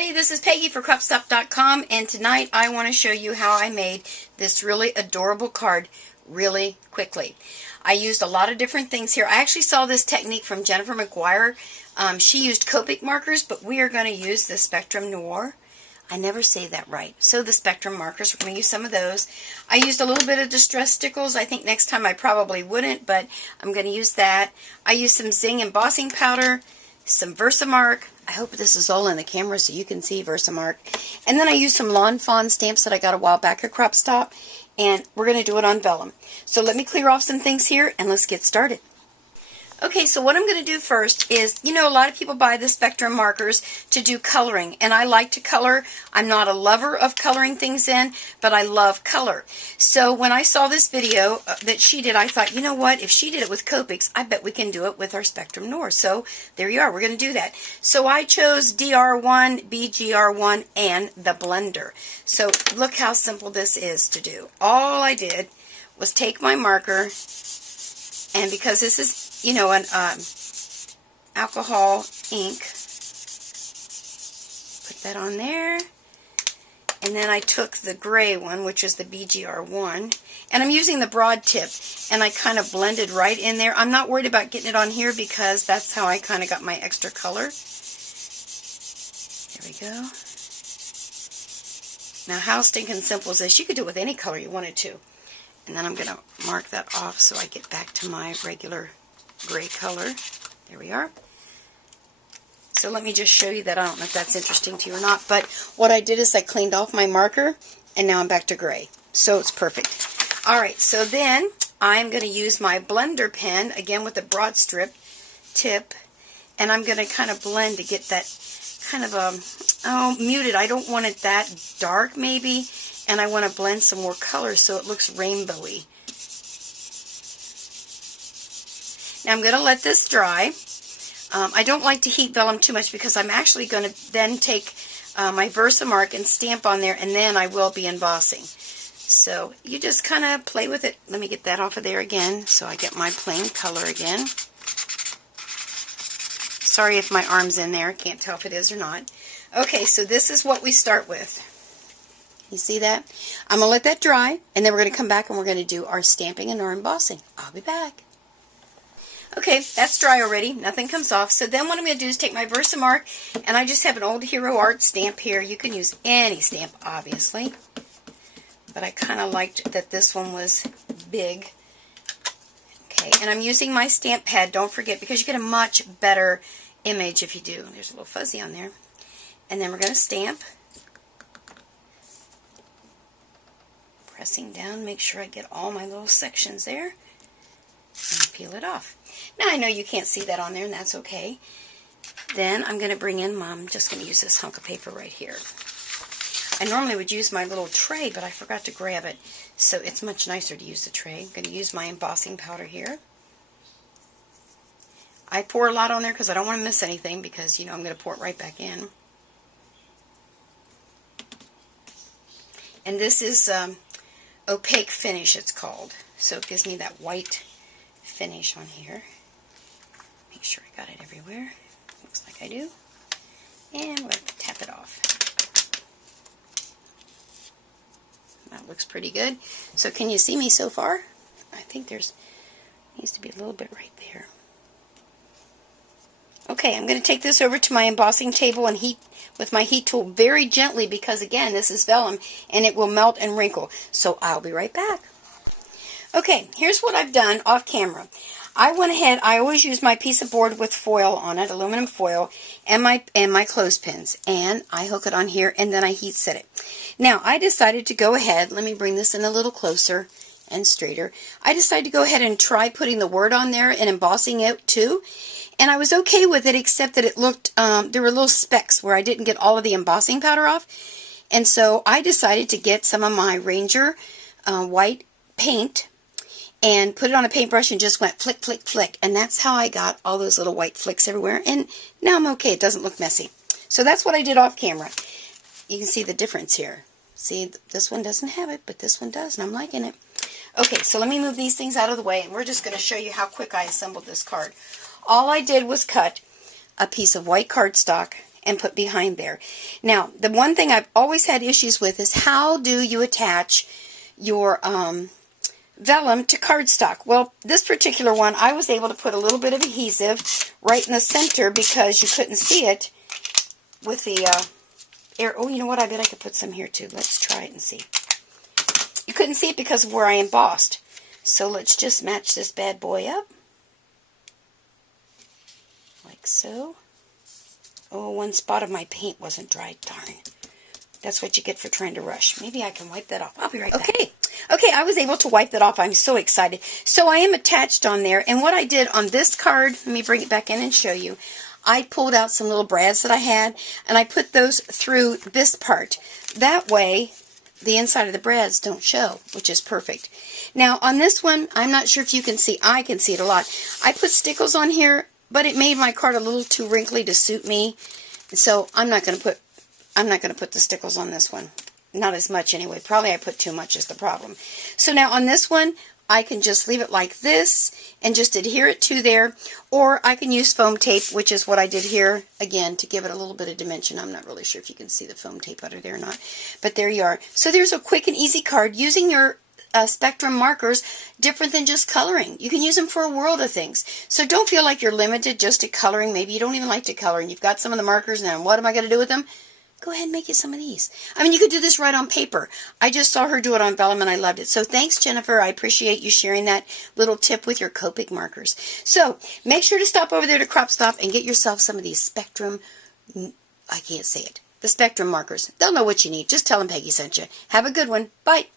everybody, this is Peggy for CropStop.com, and tonight I want to show you how I made this really adorable card really quickly. I used a lot of different things here. I actually saw this technique from Jennifer McGuire. She used Copic markers, but we are going to use the Spectrum Noir. I never say that right. So the Spectrum markers, we're going to use some of those. I used a little bit of Distress Stickles. I think next time I probably wouldn't, but I'm going to use that. I used some Zing embossing powder, some Versamark. I hope this is all in the camera so you can see Versamark. And then I used some Lawn Fawn stamps that I got a while back at CropStop, and we're going to do it on vellum. So let me clear off some things here, and let's get started. Okay, so what I'm going to do first is, you know, a lot of people buy the Spectrum markers to do coloring, and I like to color. I'm not a lover of coloring things in, but I love color. So when I saw this video that she did, I thought, you know what, if she did it with Copics, I bet we can do it with our Spectrum Noir. So there you are, we're going to do that. So I chose DR1, BGR1, and the blender. So look how simple this is to do. All I did was take my marker, and because this is, you know, an alcohol ink, put that on there, and then I took the gray one, which is the BGR1, and I'm using the broad tip, and I kind of blended right in there. I'm not worried about getting it on here because that's how I kind of got my extra color. There we go. Now how stinking simple is this? You could do it with any color you wanted to. And then I'm going to mark that off so I get back to my regular gray color. There we are. So let me just show you that. I don't know if that's interesting to you or not, but what I did is I cleaned off my marker, and now I'm back to gray. So it's perfect. Alright, so then I'm going to use my blender pen, again with the broad strip tip, and I'm going to kind of blend to get that kind of muted. I don't want it that dark maybe, and I want to blend some more color so it looks rainbowy. Now I'm going to let this dry. I don't like to heat vellum too much because I'm actually going to then take my Versamark and stamp on there, and then I will be embossing. So you just kind of play with it. Let me get that off of there again so I get my plain color again. Sorry if my arm's in there. Can't tell if it is or not. Okay, so this is what we start with. You see that? I'm going to let that dry, and then we're going to come back and we're going to do our stamping and our embossing. I'll be back. Okay, that's dry already. Nothing comes off. So then what I'm going to do is take my Versamark, and I just have an old Hero Art stamp here. You can use any stamp, obviously. But I kind of liked that this one was big. Okay, and I'm using my stamp pad, don't forget, because you get a much better image if you do. There's a little fuzzy on there. And then we're going to stamp. Pressing down, make sure I get all my little sections there. And peel it off. Now I know you can't see that on there, and that's okay. Then I'm going to bring in I'm just going to use this hunk of paper right here. I normally would use my little tray, but I forgot to grab it, so it's much nicer to use the tray. I'm going to use my embossing powder here. I pour a lot on there because I don't want to miss anything, because, you know, I'm going to pour it right back in. And this is opaque finish, it's called. So it gives me that white finish on here. Make sure I got it everywhere. Looks like I do. And we'll tap it off. That looks pretty good. So can you see me so far? I think there's needs to be a little bit right there. Okay, I'm going to take this over to my embossing table and heat with my heat tool very gently, because again, this is vellum and it will melt and wrinkle. So I'll be right back. Okay, here's what I've done off camera. I went ahead, I always use my piece of board with foil on it, aluminum foil, and my clothespins. And I hook it on here, and then I heat set it. Now, I decided to go ahead, let me bring this in a little closer and straighter. I decided to go ahead and try putting the word on there and embossing it too. And I was okay with it, except that it looked, there were little specks where I didn't get all of the embossing powder off. And so I decided to get some of my Ranger white paint and put it on a paintbrush and just went flick, flick, flick. And that's how I got all those little white flicks everywhere. And now I'm okay. It doesn't look messy. So that's what I did off camera. You can see the difference here. See, this one doesn't have it, but this one does, and I'm liking it. Okay, so let me move these things out of the way, and we're just going to show you how quick I assembled this card. All I did was cut a piece of white cardstock, and put behind there. Now, the one thing I've always had issues with is how do you attach your vellum to cardstock? Well, this particular one, I was able to put a little bit of adhesive right in the center because you couldn't see it with the air. Oh, you know what? I bet I could put some here too. Let's try it and see. You couldn't see it because of where I embossed. So let's just match this bad boy up. Like so. Oh, one spot of my paint wasn't dried. Darn. That's what you get for trying to rush. Maybe I can wipe that off. I'll be right back. Okay, I was able to wipe that off. I'm so excited. So I am attached on there. And what I did on this card, let me bring it back in and show you. I pulled out some little brads that I had, and I put those through this part. That way, the inside of the brads don't show, which is perfect. Now, on this one, I'm not sure if you can see. I can see it a lot. I put stickles on here, but it made my card a little too wrinkly to suit me. So I'm not going to put the stickles on this one. Not as much anyway. Probably I put too much is the problem. So now on this one, I can just leave it like this and just adhere it to there. Or I can use foam tape, which is what I did here, again, to give it a little bit of dimension. I'm not really sure if you can see the foam tape under there or not. But there you are. So there's a quick and easy card using your spectrum markers, different than just coloring. You can use them for a world of things. So don't feel like you're limited just to coloring. Maybe you don't even like to color and you've got some of the markers now. What am I going to do with them? Go ahead and make you some of these. I mean, you could do this right on paper. I just saw her do it on vellum and I loved it. So thanks, Jennifer. I appreciate you sharing that little tip with your Copic markers. So make sure to stop over there to CropStop and get yourself some of these Spectrum, I can't say it, the Spectrum markers. They'll know what you need. Just tell them Peggy sent you. Have a good one. Bye.